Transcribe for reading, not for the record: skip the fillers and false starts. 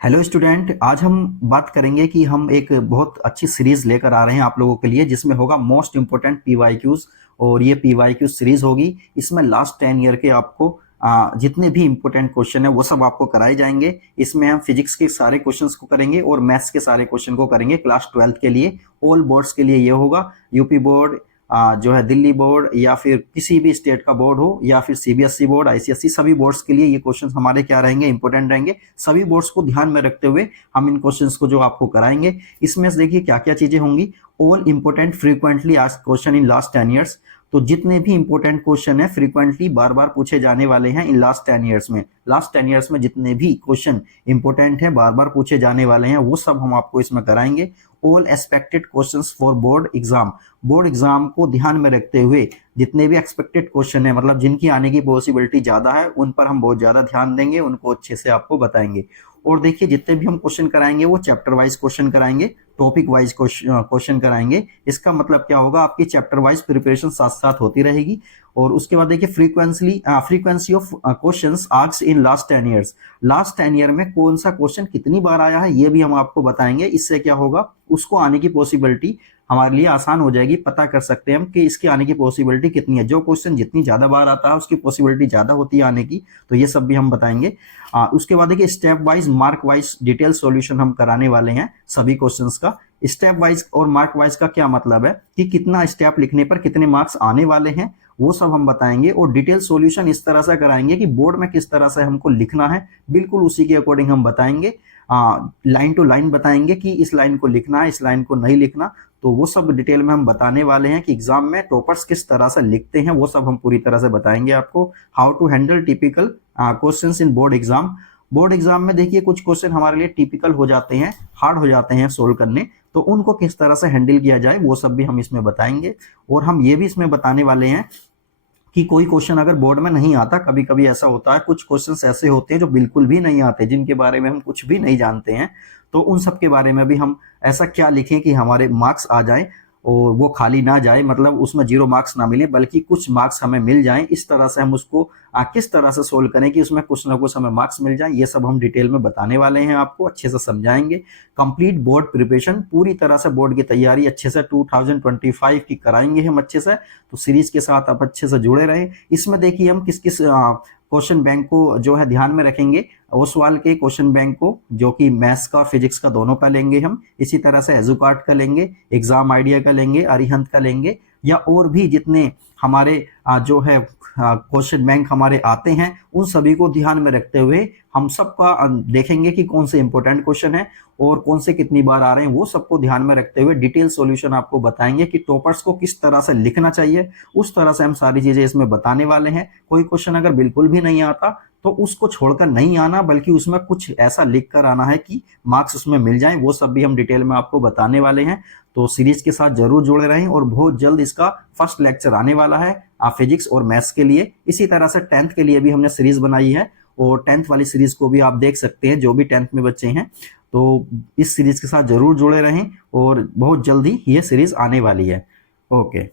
Hello student, आज हम बात करेंगे कि हम एक बहुत अच्छी सीरीज लेकर आ रहे हैं आप लोगों के लिए, जिसमें होगा मोस्ट इंपोर्टेंट पीवाईक्यूज। और ये पीवाईक्यू सीरीज होगी। इसमें लास्ट 10 ईयर के आपको जितने भी इंपॉर्टेंट क्वेश्चन है वो सब आपको कराए जाएंगे। इसमें हम फिजिक्स के सारे क्वेश्चंस को करेंगे और मैथ्स के सारे क्वेश्चन को करेंगे क्लास 12 के लिए। ऑल बोर्ड्स के लिए ये होगा, यूपी बोर्ड, जो है दिल्ली बोर्ड, या फिर किसी भी स्टेट का बोर्ड हो, या फिर सीबीएसई बोर्ड, आईसीएसई, सभी बोर्ड्स के लिए ये क्वेश्चंस हमारे क्या रहेंगे, इंपॉर्टेंट रहेंगे। सभी बोर्ड्स को ध्यान में रखते हुए हम इन क्वेश्चंस को जो आपको कराएंगे, इसमें से देखिए क्या क्या चीजें होंगी। All important frequently asked question in last 10 years. तो जितने भी इंपॉर्टेंट क्वेश्चन है फ्रीक्वेंटली बार बार पूछे जाने वाले हैं इन लास्ट 10 ईयर्स में। लास्ट 10 ईयर्स में जितने भी क्वेश्चन इंपॉर्टेंट है, बार बार पूछे जाने वाले हैं, वो सब हम आपको इसमें कराएंगे। All expected questions for board exam. Board exam को ध्यान में रखते हुए जितने भी एक्सपेक्टेड क्वेश्चन है, मतलब जिनकी आने की पॉसिबिलिटी ज्यादा है, उन पर हम बहुत ज्यादा ध्यान देंगे, उनको अच्छे से आपको बताएंगे। और देखिए जितने भी हम क्वेश्चन कराएंगे वो चैप्टर वाइज क्वेश्चन कराएंगे, टॉपिक वाइज क्वेश्चन कराएंगे। इसका मतलब क्या होगा, आपकी चैप्टर वाइज प्रिपरेशन साथ साथ होती रहेगी। और उसके बाद देखिए frequency of questions asked in last 10 years. Last 10 year में कौन सा क्वेश्चन कितनी बार आया है ये भी हम आपको बताएंगे। इससे क्या होगा, उसको आने की पॉसिबिलिटी हमारे लिए आसान हो जाएगी। पता कर सकते हैं हम कि इसकी आने की पॉसिबिलिटी कितनी है। जो क्वेश्चन जितनी ज्यादा बार आता है उसकी पॉसिबिलिटी ज्यादा होती है आने की। तो ये सब भी हम बताएंगे। उसके बाद देखिए step wise, mark wise detail solution हम कराने वाले हैं सभी क्वेश्चंस का। स्टेप वाइज और मार्क वाइज का क्या मतलब है कि कितना स्टेप लिखने पर कितने मार्क्स आने वाले हैं, वो सब हम बताएंगे। और डिटेल सॉल्यूशन इस तरह से कराएंगे कि बोर्ड में किस तरह से हमको लिखना है, बिल्कुल उसी के अकॉर्डिंग हम बताएंगे। लाइन टू लाइन बताएंगे कि इस लाइन को लिखना है, इस लाइन को नहीं लिखना। तो वो सब डिटेल में हम बताने वाले हैं कि एग्जाम में टॉपर्स किस तरह से लिखते हैं, वो सब हम पूरी तरह से बताएंगे आपको। How to handle typical questions in board exam. Board exam में देखिए कुछ क्वेश्चन हमारे लिए टिपिकल हो जाते हैं, हार्ड हो जाते हैं सोल्व करने, तो उनको किस तरह से हैंडल किया जाए वो सब भी हम इसमें बताएंगे। और हम ये भी इसमें बताने वाले हैं कि कोई क्वेश्चन अगर बोर्ड में नहीं आता, कभी कभी ऐसा होता है, कुछ क्वेश्चंस ऐसे होते हैं जो बिल्कुल भी नहीं आते, जिनके बारे में हम कुछ भी नहीं जानते हैं, तो उन सब के बारे में भी हम ऐसा क्या लिखें कि हमारे मार्क्स आ जाएं और वो खाली ना जाए, मतलब उसमें 0 मार्क्स ना मिले बल्कि कुछ मार्क्स हमें मिल जाएं। इस तरह से हम उसको किस तरह से सोल्व करें कि उसमें कुछ ना कुछ हमें मार्क्स मिल जाएं, ये सब हम डिटेल में बताने वाले हैं, आपको अच्छे से समझाएंगे। कंप्लीट बोर्ड प्रिपरेशन, पूरी तरह से बोर्ड की तैयारी अच्छे से 2025 की कराएंगे हम अच्छे से। तो सीरीज के साथ आप अच्छे से जुड़े रहें। इसमें देखिए हम किस किस क्वेश्चन बैंक को जो है ध्यान में रखेंगे। ओसवाल के क्वेश्चन बैंक को, जो कि मैथ्स का फिजिक्स का दोनों का लेंगे हम। इसी तरह से एजुकार्ट का लेंगे, एग्जाम आइडिया का लेंगे, अरिहंत का लेंगे, या और भी जितने हमारे जो है क्वेश्चन बैंक हमारे आते हैं, उन सभी को ध्यान में रखते हुए हम सबका देखेंगे कि कौन से इंपॉर्टेंट क्वेश्चन है और कौन से कितनी बार आ रहे हैं। वो सबको ध्यान में रखते हुए डिटेल सॉल्यूशन आपको बताएंगे कि टॉपर्स को किस तरह से लिखना चाहिए। उस तरह से हम सारी चीजें इसमें बताने वाले हैं। कोई क्वेश्चन अगर बिल्कुल भी नहीं आता तो उसको छोड़कर नहीं आना, बल्कि उसमें कुछ ऐसा लिख कर आना है कि मार्क्स उसमें मिल जाएं। वो सब भी हम डिटेल में आपको बताने वाले हैं। तो सीरीज के साथ जरूर जुड़े रहें। और बहुत जल्द इसका फर्स्ट लेक्चर आने वाला है फिजिक्स और मैथ्स के लिए। इसी तरह से 10th के लिए भी हमने सीरीज बनाई है, और 10th वाली सीरीज को भी आप देख सकते हैं जो भी 10th में बच्चे हैं। तो इस सीरीज के साथ जरूर जुड़े रहें और बहुत जल्दी ये सीरीज आने वाली है। ओके।